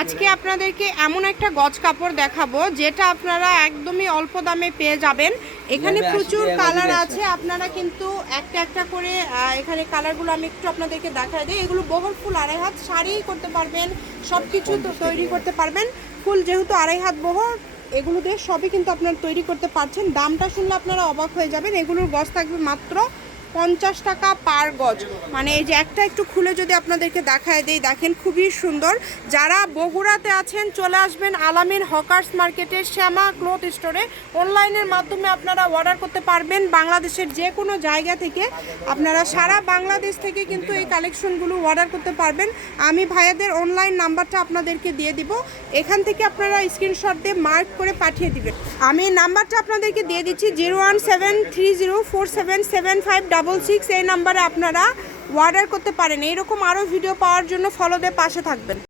আজকে আপনাদেরকে এমন একটা গজ কাপড় দেখাবো যেটা আপনারা একদমই অল্প দামে পেয়ে যাবেন। এখানে প্রচুর কালার আছে, আপনারা কিন্তু একটা একটা করে এখানে কালারগুলো আমি একটু আপনাদেরকে দেখাই দিই। এগুলো বহর ফুল আড়াই হাত শাড়ি করতে পারবেন, সব কিছু তো তৈরি করতে পারবেন। ফুল যেহেতু আড়াই হাত বহর, এগুলো দিয়ে সবই কিন্তু আপনারা তৈরি করতে পারছেন। দামটা শুনলে আপনারা অবাক হয়ে যাবেন। এগুলোর গজ থাকবে মাত্র 50 টাকা পার গজ। মানে এই যে একটা একটু খুলে যদি আপনাদেরকে দেখায় দেই, দেখেন খুবই সুন্দর। যারা বগুড়াতে আছেন চলে আসবেন আলামিন হকার্স মার্কেটের শ্যামা ক্লথ স্টোরে। অনলাইনের মাধ্যমে আপনারা অর্ডার করতে পারবেন বাংলাদেশের যে কোনো জায়গা থেকে। আপনারা সারা বাংলাদেশ থেকে কিন্তু এই কালেকশনগুলো অর্ডার করতে পারবেন। আমি ভাইয়াদের অনলাইন নাম্বারটা আপনাদেরকে দিয়ে দিব, এখান থেকে আপনারা স্ক্রিনশট দিয়ে মার্ক করে পাঠিয়ে দিবেন। আমি নাম্বারটা আপনাদেরকে দিয়ে দিচ্ছি 01730477566। এই নাম্বারে আপনারা অর্ডার করতে পারেন। এইরকম আরও ভিডিও পাওয়ার জন্য ফলো দিয়ে পাশে থাকবেন।